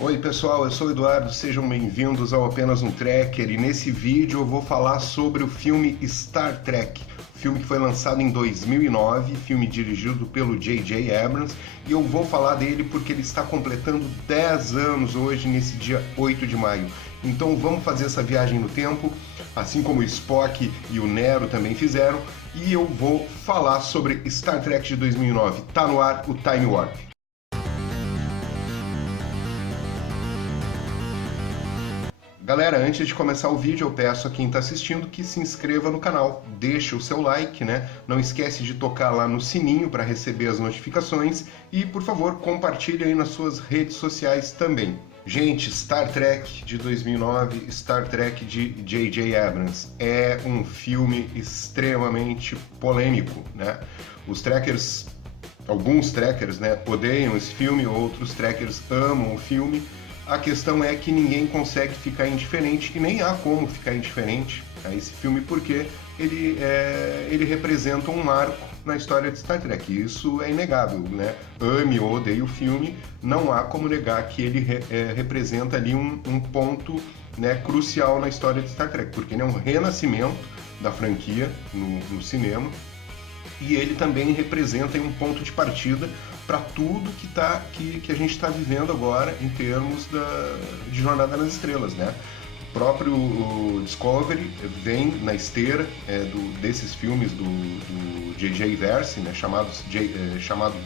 Oi pessoal, eu sou o Eduardo, sejam bem-vindos ao Apenas um Trekker, e nesse vídeo eu vou falar sobre o filme Star Trek, filme que foi lançado em 2009, filme dirigido pelo J.J. Abrams, e eu vou falar dele porque ele está completando 10 anos hoje, nesse dia 8 de maio. Então vamos fazer essa viagem no tempo, assim como o Spock e o Nero também fizeram, e eu vou falar sobre Star Trek de 2009. Tá no ar o Time Warp. Galera, antes de começar o vídeo, eu peço a quem está assistindo que se inscreva no canal, deixa o seu like, né? Não esquece de tocar lá no sininho para receber as notificações e, por favor, compartilhe aí nas suas redes sociais também. Gente, Star Trek de 2009, Star Trek de J.J. Abrams, é um filme extremamente polêmico, né? Os trekkers, alguns trekkers, né, odeiam esse filme, outros trekkers amam o filme. A questão é que ninguém consegue ficar indiferente, e nem há como ficar indiferente a esse filme, porque ele representa um marco na história de Star Trek. Isso é inegável, né? Ame ou odeie o filme, não há como negar que ele representa ali um ponto, né, crucial na história de Star Trek, porque ele é um renascimento da franquia no cinema, e ele também representa um ponto de partida para tudo que a gente está vivendo agora em termos de Jornada nas Estrelas, né? O próprio Discovery vem na esteira desses filmes do J.J. Verse, né? chamado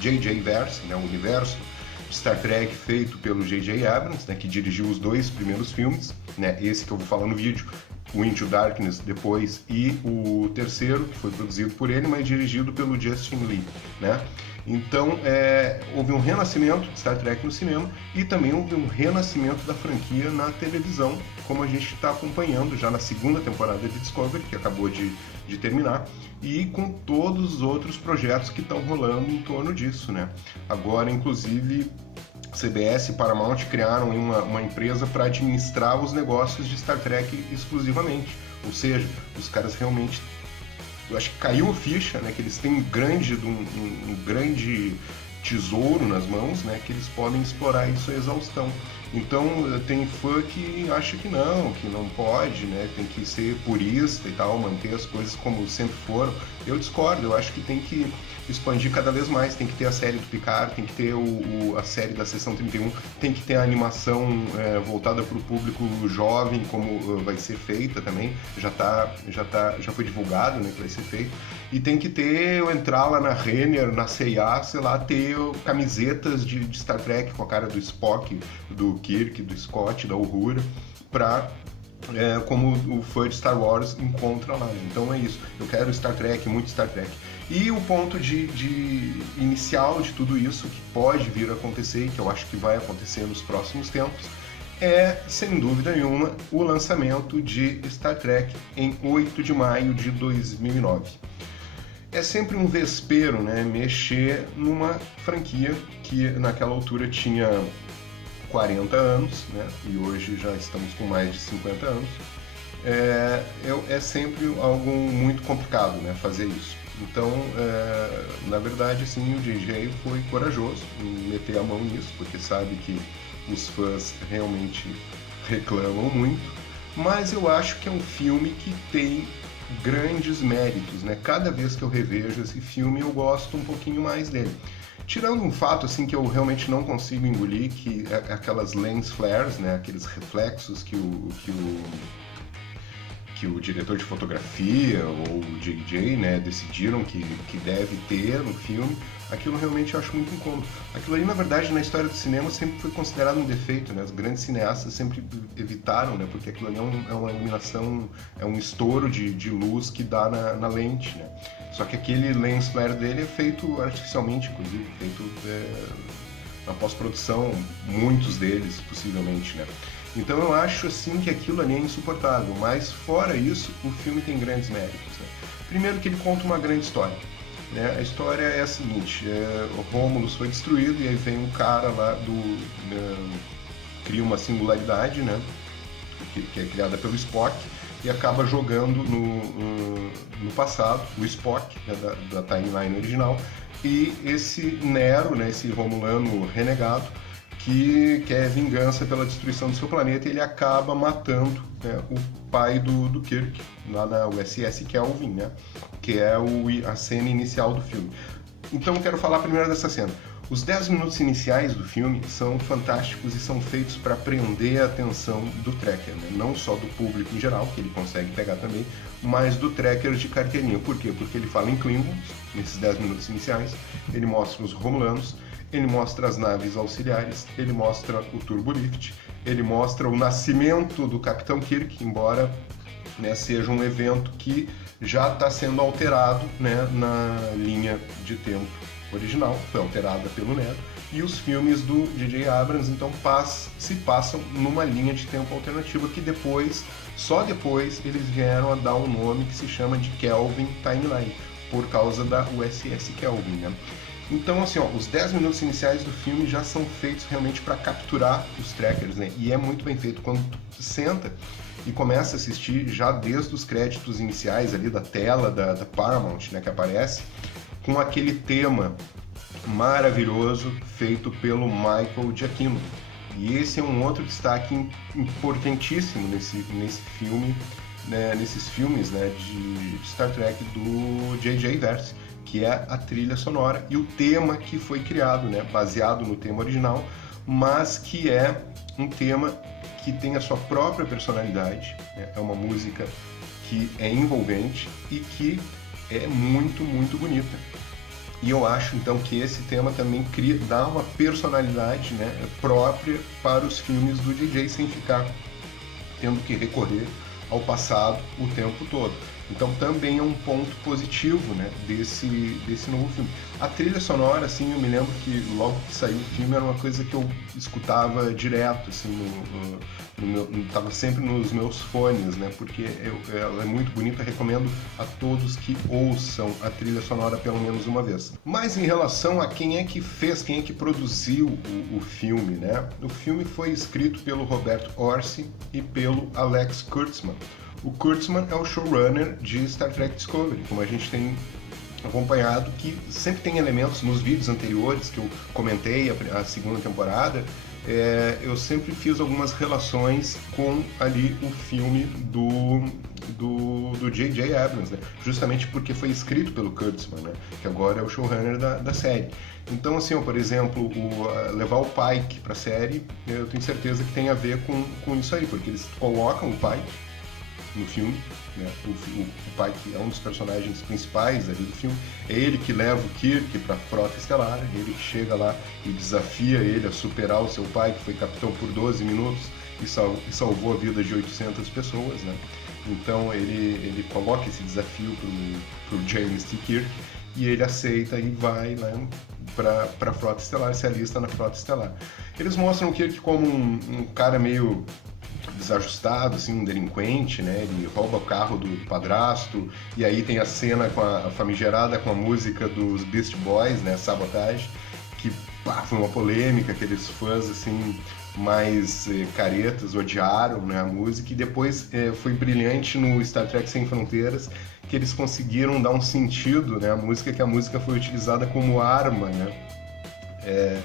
J.J. Verse, né? O universo Star Trek feito pelo J.J. Abrams, né? Que dirigiu os dois primeiros filmes, né? Esse que eu vou falar no vídeo, o Into Darkness depois, e o terceiro, que foi produzido por ele, mas dirigido pelo Justin Lee, né? Então, houve um renascimento de Star Trek no cinema e também houve um renascimento da franquia na televisão, como a gente está acompanhando já na segunda temporada de Discovery, que acabou de terminar, e com todos os outros projetos que estão rolando em torno disso, né? Agora, inclusive, CBS e Paramount criaram uma empresa para administrar os negócios de Star Trek exclusivamente. Ou seja, os caras realmente, eu acho que caiu a ficha, né, que eles têm um grande tesouro nas mãos, né, que eles podem explorar isso à exaustão. Então tem fã que acha que não pode, né, tem que ser purista e tal, manter as coisas como sempre foram. Eu discordo, eu acho que tem que expandir cada vez mais, tem que ter a série do Picard, tem que ter a série da Seção 31, tem que ter a animação voltada para o público jovem, como vai ser feita também, já foi divulgado, né, que vai ser feito, e tem que ter, eu entrar lá na Renner, na C&A, sei lá, ter camisetas de Star Trek com a cara do Spock, do Kirk, do Scott, da Uhura, como o fã de Star Wars encontra lá. Então é isso, eu quero Star Trek, muito Star Trek. E o ponto de inicial de tudo isso, que pode vir a acontecer, e que eu acho que vai acontecer nos próximos tempos, é, sem dúvida nenhuma, o lançamento de Star Trek em 8 de maio de 2009. É sempre um vespeiro, né, mexer numa franquia que naquela altura tinha 40 anos, né, e hoje já estamos com mais de 50 anos. É sempre algo muito complicado, né, fazer isso. Então, na verdade, assim, o J.J. foi corajoso em meter a mão nisso, porque sabe que os fãs realmente reclamam muito, mas eu acho que é um filme que tem grandes méritos, né? Cada vez que eu revejo esse filme, eu gosto um pouquinho mais dele. Tirando um fato assim que eu realmente não consigo engolir, que é aquelas lens flares, né? Aqueles reflexos que o diretor de fotografia ou o J.J., né, decidiram que deve ter no filme, aquilo realmente eu acho muito incômodo. Aquilo ali, na verdade, na história do cinema sempre foi considerado um defeito, né? Os grandes cineastas sempre evitaram, né? Porque aquilo ali é uma iluminação, é um estouro de luz que dá na lente, né? Só que aquele lens flare dele é feito artificialmente, inclusive, feito na pós-produção, muitos deles, possivelmente, né? Então eu acho assim que aquilo ali é insuportável, mas fora isso, o filme tem grandes méritos, né? Primeiro que ele conta uma grande história, né? A história é a seguinte, o Romulus foi destruído e aí vem um cara lá cria uma singularidade, né? Que é criada pelo Spock e acaba jogando no passado, o Spock, né, da timeline original, e esse Nero, né, esse Romulano renegado, que quer vingança pela destruição do seu planeta, e ele acaba matando, né, o pai do Kirk, lá na USS Kelvin, né, que é a cena inicial do filme. Então eu quero falar primeiro dessa cena. Os 10 minutos iniciais do filme são fantásticos e são feitos para prender a atenção do tracker, né? Não só do público em geral, que ele consegue pegar também, mas do tracker de carteirinha. Por quê? Porque ele fala em Klingon, nesses 10 minutos iniciais, ele mostra os Romulanos, ele mostra as naves auxiliares, ele mostra o Turbolift, ele mostra o nascimento do Capitão Kirk, embora, né, seja um evento que já está sendo alterado, né, na linha de tempo original, foi alterada pelo Neto, e os filmes do J.J. Abrams então se passam numa linha de tempo alternativa que depois, só depois, eles vieram a dar um nome que se chama de Kelvin Timeline, por causa da USS Kelvin, né? Então, assim, ó, os 10 minutos iniciais do filme já são feitos realmente para capturar os trackers, né? E é muito bem feito. Quando tu senta e começa a assistir, já desde os créditos iniciais ali da tela da Paramount, né, que aparece, com aquele tema maravilhoso feito pelo Michael Giacchino. E esse é um outro destaque importantíssimo nesse filme, né, nesses filmes, né, de Star Trek do J.J. Verse, que é a trilha sonora e o tema que foi criado, né, baseado no tema original, mas que é um tema que tem a sua própria personalidade, né? É uma música que é envolvente e que é muito, muito bonita. E eu acho, então, que esse tema também dá uma personalidade, né, própria para os filmes do DJ, sem ficar tendo que recorrer ao passado o tempo todo. Então também é um ponto positivo, né, desse novo filme. A trilha sonora, assim, eu me lembro que logo que saiu o filme era uma coisa que eu escutava direto, assim, tava sempre nos meus fones, né, porque ela é muito bonita, recomendo a todos que ouçam a trilha sonora pelo menos uma vez. Mas em relação a quem é que produziu o filme, né, o filme foi escrito pelo Robert Orci e pelo Alex Kurtzman. O Kurtzman é o showrunner de Star Trek Discovery, como a gente tem acompanhado, que sempre tem elementos nos vídeos anteriores que eu comentei, a segunda temporada, eu sempre fiz algumas relações com ali o filme do J.J. Abrams, né? Justamente porque foi escrito pelo Kurtzman, né? Que agora é o showrunner da série. Então, assim, por exemplo, levar o Pike para a série, eu tenho certeza que tem a ver com isso aí, porque eles colocam o Pike no filme, né? O Pike é um dos personagens principais ali do filme, é ele que leva o Kirk para a Frota Estelar, ele que chega lá e desafia ele a superar o seu pai, que foi capitão por 12 minutos e salvou a vida de 800 pessoas, né? Então ele coloca esse desafio pro James T. Kirk e ele aceita e vai, né, para a Frota Estelar, se alista na Frota Estelar. Eles mostram o Kirk como um cara meio desajustado, assim, um delinquente, né? Ele rouba o carro do padrasto, e aí tem a cena com a famigerada com a música dos Beast Boys, né? Sabotage, que foi uma polêmica, aqueles fãs, assim, mais caretas odiaram, né, a música, e depois foi brilhante no Star Trek Sem Fronteiras, que eles conseguiram dar um sentido, né, à música, que a música foi utilizada como arma, né,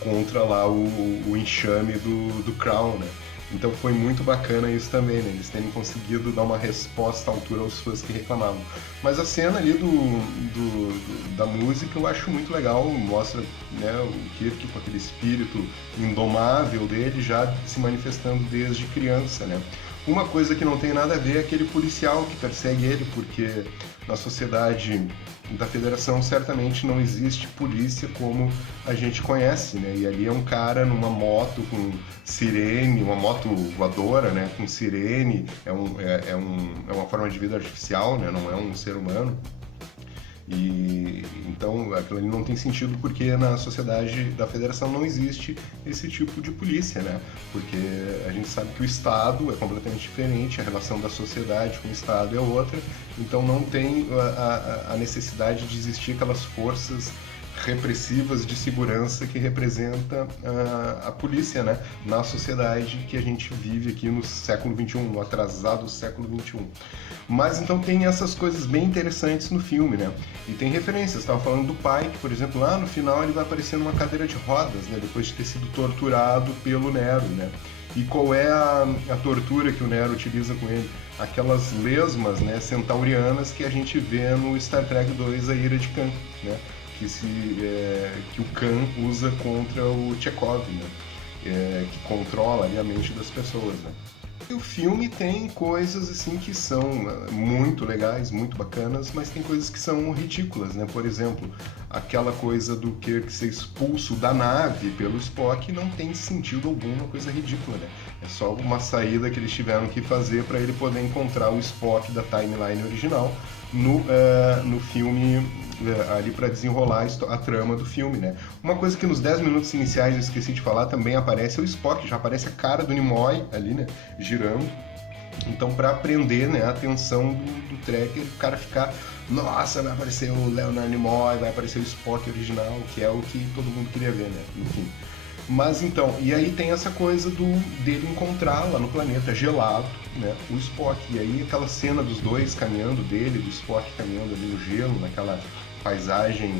contra lá o enxame do Crown, né. Então foi muito bacana isso também, né? Eles terem conseguido dar uma resposta à altura aos fãs que reclamavam. Mas a cena ali da música eu acho muito legal, mostra, né, o Kirk com aquele espírito indomável dele já se manifestando desde criança, né? Uma coisa que não tem nada a ver é aquele policial que persegue ele, porque na sociedade da Federação certamente não existe polícia como a gente conhece, né? E ali é um cara numa moto com sirene, uma moto voadora, né? Com sirene, é uma forma de vida artificial, né? Não é um ser humano. E então aquilo ali não tem sentido porque na sociedade da Federação não existe esse tipo de polícia, né? Porque a gente sabe que o Estado é completamente diferente, a relação da sociedade com o Estado é outra, então não tem a necessidade de existir aquelas forças repressivas de segurança que representa a polícia, né, na sociedade que a gente vive aqui no século XXI, no atrasado século XXI. Mas então tem essas coisas bem interessantes no filme, né? E tem referências. Estava falando do pai, que, por exemplo, lá no final ele vai aparecer numa cadeira de rodas, né? Depois de ter sido torturado pelo Nero, né? E qual é a tortura que o Nero utiliza com ele? Aquelas lesmas, né, centaurianas que a gente vê no Star Trek 2, A Ira de Khan, né? Que o Khan usa contra o Chekhov, né? Que controla ali a mente das pessoas, né? E o filme tem coisas assim que são muito legais, muito bacanas, mas tem coisas que são ridículas, né? Por exemplo, aquela coisa do Kirk ser expulso da nave pelo Spock não tem sentido algum, uma coisa ridícula, né? É só uma saída que eles tiveram que fazer para ele poder encontrar o Spock da timeline original no filme, ali para desenrolar a trama do filme, né? Uma coisa que nos 10 minutos iniciais eu esqueci de falar, também aparece o Spock, já aparece a cara do Nimoy ali, né, girando. Então, para prender, né, a atenção do tracker, o cara ficar, nossa, vai aparecer o Leonard Nimoy, vai aparecer o Spock original, que é o que todo mundo queria ver, né? Enfim. Mas então, e aí tem essa coisa dele encontrar lá no planeta gelado, né, o Spock. E aí aquela cena dos dois caminhando, dele, do Spock caminhando ali no gelo, naquela paisagem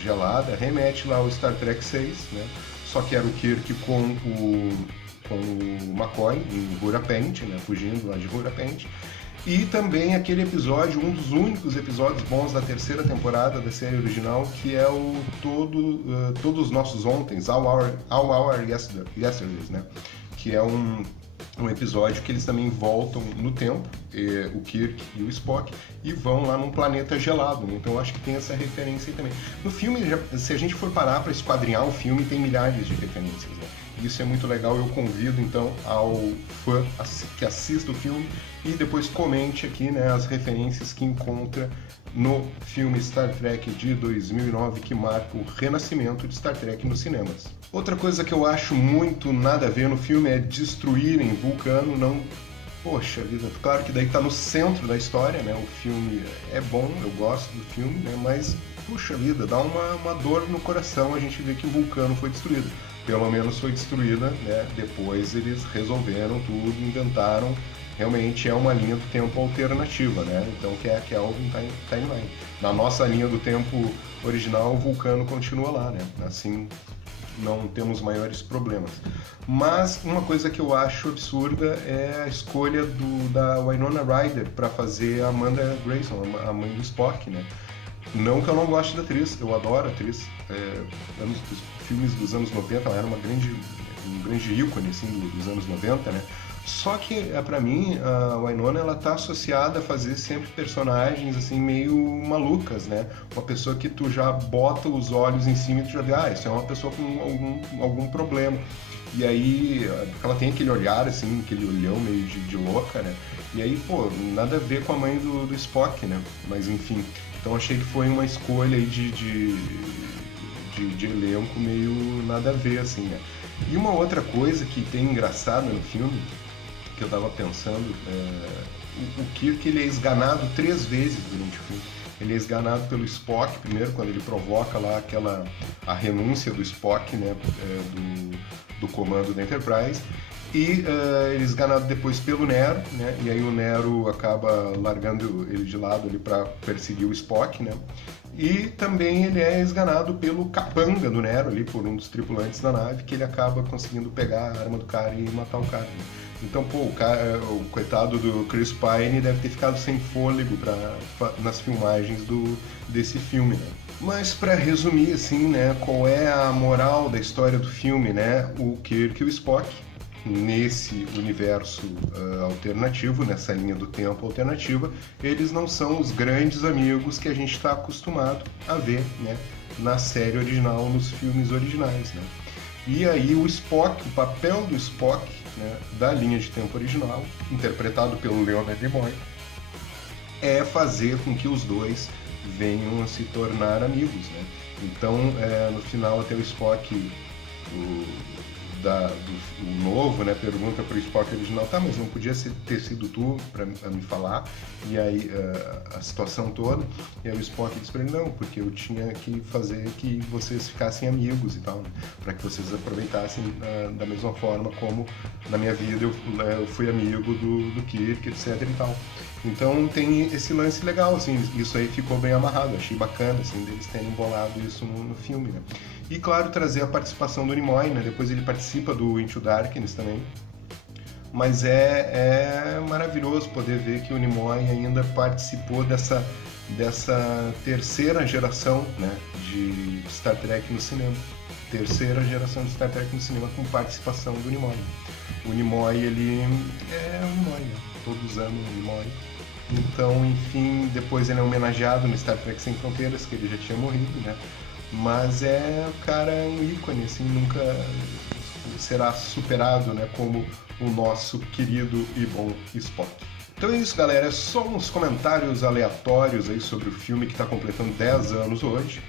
gelada, remete lá ao Star Trek 6, né? Só que era o Kirk com o McCoy em Hurapente, né, fugindo lá de Hurapente. E também aquele episódio, um dos únicos episódios bons da terceira temporada da série original, que é o Todos os Nossos Ontens, All Our Yesterdays, né? Que é um episódio que eles também voltam no tempo, o Kirk e o Spock, e vão lá num planeta gelado, né? Então eu acho que tem essa referência aí também. No filme, se a gente for parar para esquadrinhar o filme, tem milhares de referências, né? Isso é muito legal, eu convido então ao fã que assista o filme e depois comente aqui, né, as referências que encontra no filme Star Trek de 2009, que marca o renascimento de Star Trek nos cinemas. Outra coisa que eu acho muito nada a ver no filme é destruírem Vulcano, não... Poxa vida, claro que daí tá no centro da história, né, o filme é bom, eu gosto do filme, né, mas, puxa vida, dá uma dor no coração a gente ver que o Vulcano foi destruído. Pelo menos foi destruída, né? Depois eles resolveram tudo, inventaram, realmente é uma linha do tempo alternativa, né? Então que é a Kelvin Timeline. Na nossa linha do tempo original, o Vulcano continua lá, né? Assim, não temos maiores problemas. Mas uma coisa que eu acho absurda é a escolha da Winona Ryder para fazer a Amanda Grayson, a mãe do Spock, né? Não que eu não goste da atriz, eu adoro a atriz. Os filmes dos anos 90, ela era um grande ícone assim, dos anos 90, né? Só que, pra mim, a Winona, ela tá associada a fazer sempre personagens, assim, meio malucas, né? Uma pessoa que tu já bota os olhos em cima e tu já vê, isso é uma pessoa com algum problema. E aí, ela tem aquele olhar, assim, aquele olhão meio de louca, né? E aí, pô, nada a ver com a mãe do Spock, né? Mas, enfim, então achei que foi uma escolha aí de elenco meio nada a ver, assim, né? E uma outra coisa que tem engraçada no filme, que eu tava pensando, o Kirk, ele é esganado 3 vezes durante o filme. Ele é esganado pelo Spock, primeiro, quando ele provoca lá a renúncia do Spock, né, do comando da Enterprise, e ele é esganado depois pelo Nero, né, e aí o Nero acaba largando ele de lado ali para perseguir o Spock, né, e também ele é esganado pelo capanga do Nero ali, por um dos tripulantes da nave, que ele acaba conseguindo pegar a arma do cara e matar o cara, né. Então, pô, o coitado do Chris Pine deve ter ficado sem fôlego nas filmagens desse filme, né? Mas para resumir, assim, né, qual é a moral da história do filme, né? O Kirk e o Spock, nesse universo alternativo, nessa linha do tempo alternativa, eles não são os grandes amigos que a gente está acostumado a ver, né, na série original, nos filmes originais, né? E aí o Spock, o papel do Spock, né, da linha de tempo original, interpretado pelo Leonard Nimoy, é fazer com que os dois venham a se tornar amigos, né? Então, no final, até o Spock o novo, né, pergunta pro Spock original, tá, mas não podia ter sido tu pra me falar, e aí a situação toda, e aí o Spock diz pra ele, não, porque eu tinha que fazer que vocês ficassem amigos e tal, né, pra que vocês aproveitassem da mesma forma como na minha vida eu fui amigo do Kirk, etc e tal. Então tem esse lance legal, assim, isso aí ficou bem amarrado, achei bacana, assim, deles terem bolado isso no filme, né. E, claro, trazer a participação do Nimoy, né? Depois ele participa do Into Darkness também. Mas é maravilhoso poder ver que o Nimoy ainda participou dessa terceira geração, né, de Star Trek no cinema. Terceira geração de Star Trek no cinema com participação do Nimoy. O Nimoy, ele é o Nimoy, né? Todos amam o Nimoy. Então, enfim, depois ele é homenageado no Star Trek Sem Fronteiras, que ele já tinha morrido, né? Mas o cara é um ícone, assim, nunca será superado, né, como o nosso querido e bom Spock. Então é isso, galera, é só uns comentários aleatórios aí sobre o filme que está completando 10 anos hoje,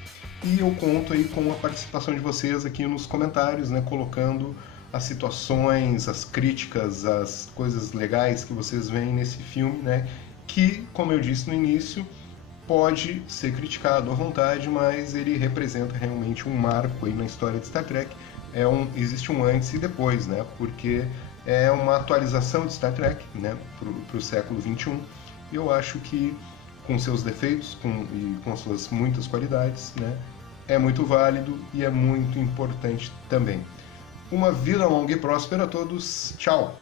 e eu conto aí com a participação de vocês aqui nos comentários, né, colocando as situações, as críticas, as coisas legais que vocês veem nesse filme, né, que, como eu disse no início, pode ser criticado à vontade, mas ele representa realmente um marco aí na história de Star Trek. Existe um antes e depois, né? Porque é uma atualização de Star Trek, né, para o século XXI. E eu acho que, com seus defeitos e com suas muitas qualidades, né, é muito válido e é muito importante também. Uma vida longa e próspera a todos. Tchau!